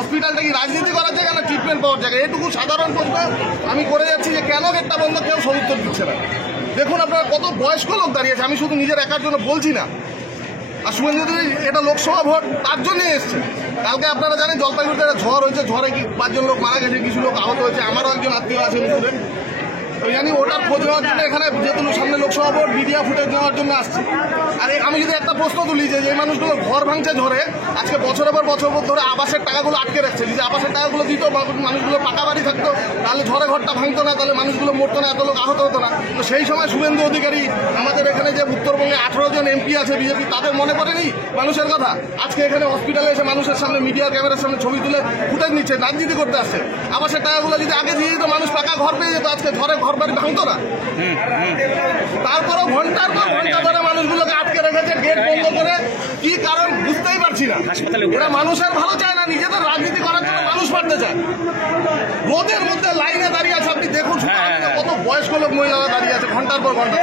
হসপিটালটা কি রাজনীতি করার জায়গা না ট্রিটমেন্ট পাওয়ার জায়গা? এটুকু সাধারণ প্রশ্ন আমি করে যাচ্ছি যে কেন গেটটা বন্ধ, কেউ সদুত্তর দিচ্ছে না। দেখুন আপনারা কত বয়স্ক লোক দাঁড়িয়ে আছে, আমি শুধু নিজের একার জন্য বলছি না। আর শুভেন্দু এটা লোকসভা ভোট, তার জন্যই এসছে। কালকে আপনারা জানেন জলপাইগুড়িতে একটা ঝড় হয়েছে, ঝড়ে 5 জন লোক মারা গেছে, কিছু লোক আহত হয়েছে। আমারও একজন আত্মীয় আছে মিরপুরে, ওই জানি ওটার খোঁজ নেওয়ার জন্য এখানে যেহেতু সামনে লোকসভা ভোট মিডিয়া ফুটেজ নেওয়ার জন্য আসছে। আর আমি যদি একটা প্রশ্ন তুলি যে যে মানুষগুলো ঘর ভাঙছে ঝড়ে, আজকে বছরের পর বছর ধরে আবাসের টাকাগুলো আটকে রাখছে, যদি আবাসের টাকাগুলো দিত, মানুষগুলো পাকা বাড়ি থাকতো, তাহলে ঝড়ে ঘরটা ভাঙতো না, তাহলে মানুষগুলো মরতো না, এত লোক আহত হতো না। তো সেই সময় শুভেন্দু অধিকারী, আমাদের এখানে যে উত্তরবঙ্গে 18 জন এমপি আছে বিজেপি, তাদের মনে পড়েনি মানুষের কথা? আজকে এখানে হসপিটালে এসে মানুষের সামনে মিডিয়া ক্যামেরার সামনে ছবি তুলে ফুটেজ নিচ্ছে, রাজনীতি করতে আসছে। আবাসের টাকাগুলো যদি আগে দিয়ে দিত, মানুষ পাকা ঘর পেয়ে যেত, আজকে ঝড়ে ঘর বাড়ি ভাঙতো না। তারপরেও ঘন্টার পর ঘন্টা ধরে মানুষগুলোকে আটকে রেখেছে, গেট বন্ধ করে। কি কারণ বুঝতেই পারছি না। এরা মানুষের ভালো চায় না, নিজেদের রাজনীতি করার জন্য মানুষ মারতে চায়। রোদের মধ্যে লাইনে দাঁড়িয়ে আছে, আপনি দেখুন কত বয়স্ক লোক মহিলারা দাঁড়িয়ে আছে ঘন্টার পর ঘন্টা।